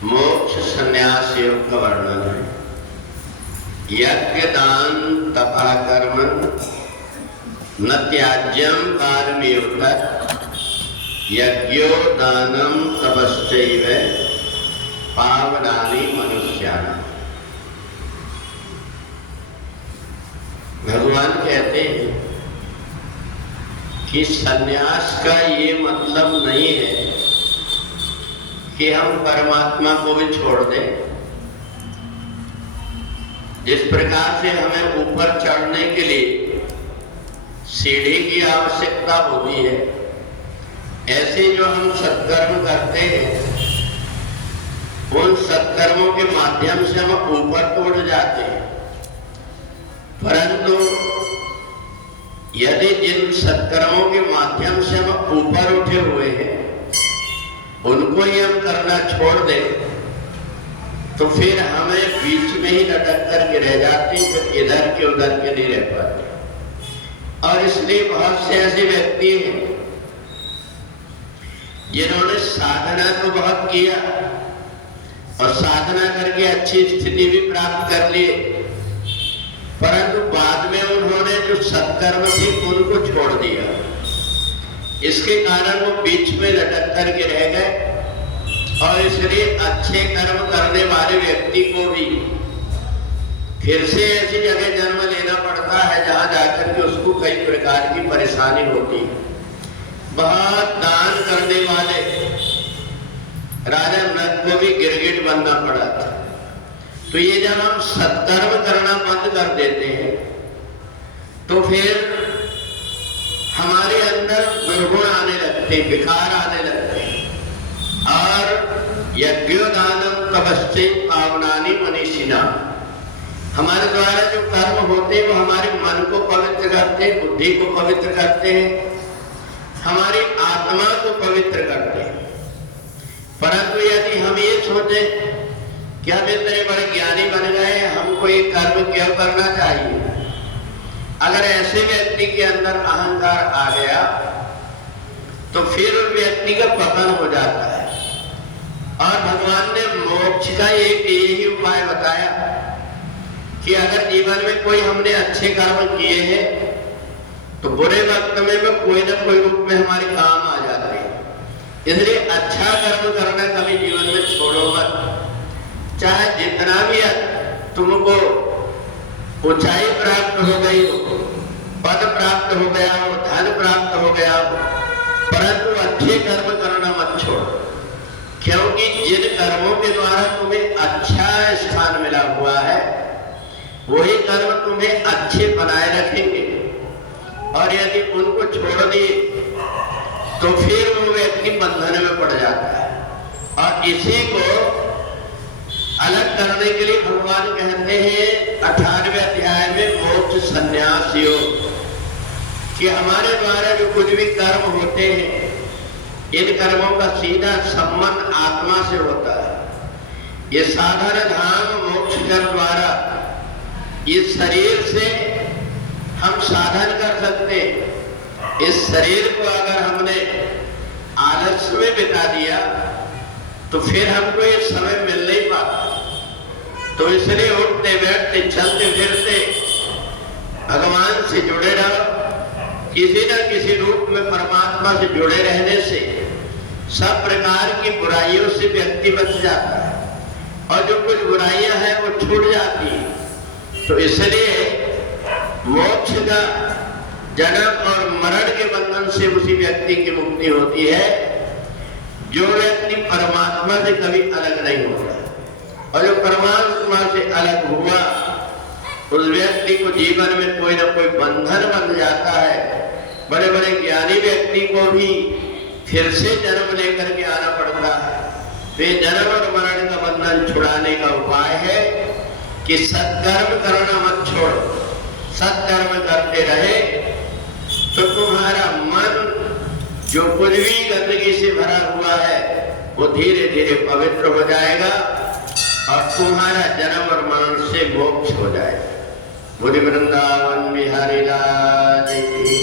मोक्ष संन्यास योग का वर्णन है। यज्ञ दान तपा कर्म न त्याज्यम पारमेव यज्ञो दानम तपश्चैव पावनानि मनुष्याणाम्। भगवान कहते हैं कि सन्यास का ये मतलब नहीं है कि हम परमात्मा को भी छोड़ दें। जिस प्रकार से हमें ऊपर चढ़ने के लिए सीढ़ी की आवश्यकता होती है, ऐसे जो हम सत्कर्म करते हैं उन सत्कर्मों के माध्यम से हम ऊपर तो उड़ जाते हैं, परंतु यदि जिन सत्कर्मों के माध्यम से हम ऊपर उठे हुए हैं उनको ही हम करना छोड़ दें तो फिर हमें बीच में ही लटक करके रह जाते हैं, फिर इधर के उधर के नहीं रह पाते। और इसलिए बहुत से ऐसे व्यक्ति हैं जिन्होंने साधना तो बहुत किया और साधना करके अच्छी स्थिति भी प्राप्त कर लिए, परंतु बाद में उन्होंने जो सत्कर्म थी उनको छोड़ दिया। इसके कारण वो बीच में लटक करके रह गए और इसलिए अच्छे कर्म करने वाले व्यक्ति को भी फिर से ऐसी जगह जन्म लेना पड़ता है जहां जाकर के उसको कई प्रकार की परेशानी होती है। बहुत दान करने वाले राजा नृप को भी गिरगिट बनना पड़ा था। तो ये जब हम सत्कर्म करना बंद कर देते हैं तो फिर हमारे अंदर दुर्गुण आने लगते, विकार आने लगते और यज्ञोदानम तपश्चै पावनानि मनीषिणा। हमारे द्वारा जो कर्म होते हैं वो हमारे मन को पवित्र करते हैं, बुद्धि को पवित्र करते हैं, हमारी आत्मा को पवित्र करते हैं। परंतु यदि हम ये सोचें कि हम इतने बड़े ज्ञानी बन गए, हमको ये कर्म क्यों करना चाहिए, अगर ऐसे व्यक्ति के अंदर अहंकार आ गया तो फिर उस व्यक्ति का पतन हो जाता है। और भगवान ने मोक्ष का एक यही उपाय बताया कि अगर जीवन में कोई हमने अच्छे कर्म किए हैं तो बुरे वक्त में वो कोई ना कोई रूप में हमारे काम आ जाते हैं। इसलिए अच्छा कर्म करना कभी जीवन में छोड़ो मत। चाहे जितना भी तुमको ऊंचाई प्राप्त हो गई हो, पद प्राप्त हो गया हो, धन प्राप्त हो गया हो, परंतु अच्छे कर्म करना मत छोड़ो, क्योंकि जिन कर्मों के द्वारा तुम्हें अच्छा स्थान मिला हुआ है वही कर्म तुम्हें अच्छे बनाए रखेंगे। और यदि उनको छोड़ दिए तो फिर वो व्यक्ति बंधन में पड़ जाता है। और इसी को अलग करने के लिए भगवान कहते हैं 18वें अध्याय में मोक्ष संन्यास योग कि हमारे द्वारा जो कुछ भी कर्म होते हैं इन कर्मों का सीधा संबंध आत्मा से होता है। ये साधन धाम मोक्ष कर द्वारा इस शरीर से हम साधन कर सकते हैं। इस शरीर को अगर हमने आलस्य में बिता दिया तो फिर हमको ये समय मिल नहीं पाता। तो इसलिए उठते बैठते चलते फिरते भगवान से जुड़े रहो। किसी न किसी रूप में परमात्मा से जुड़े रहने से सब प्रकार की बुराइयों से व्यक्ति बच जाता है और जो कुछ बुराइयां हैं वो छूट जाती है। तो इसलिए मोक्ष का जन्म और मरण के बंधन से उसी व्यक्ति की मुक्ति होती है जो व्यक्ति परमात्मा से कभी अलग नहीं होता। और जो परमात्मा से अलग हुआ उस व्यक्ति को जीवन में कोई ना कोई बंधन बन जाता है। बड़े बड़े ज्ञानी व्यक्ति को भी फिर से जन्म लेकर के आना पड़ता है। तो ये जन्म और मरण का बंधन छुड़ाने का उपाय है कि सत्कर्म करना मत छोड़ो। सत्कर्म करते रहे तो तुम्हारा मन जो कुछ भी गंदगी से भरा हुआ है वो धीरे धीरे पवित्र हो जाएगा और तुम्हारा जन्म और मरण से मोक्ष हो जाएगा। बोले वृंदावन बिहारी लाल की।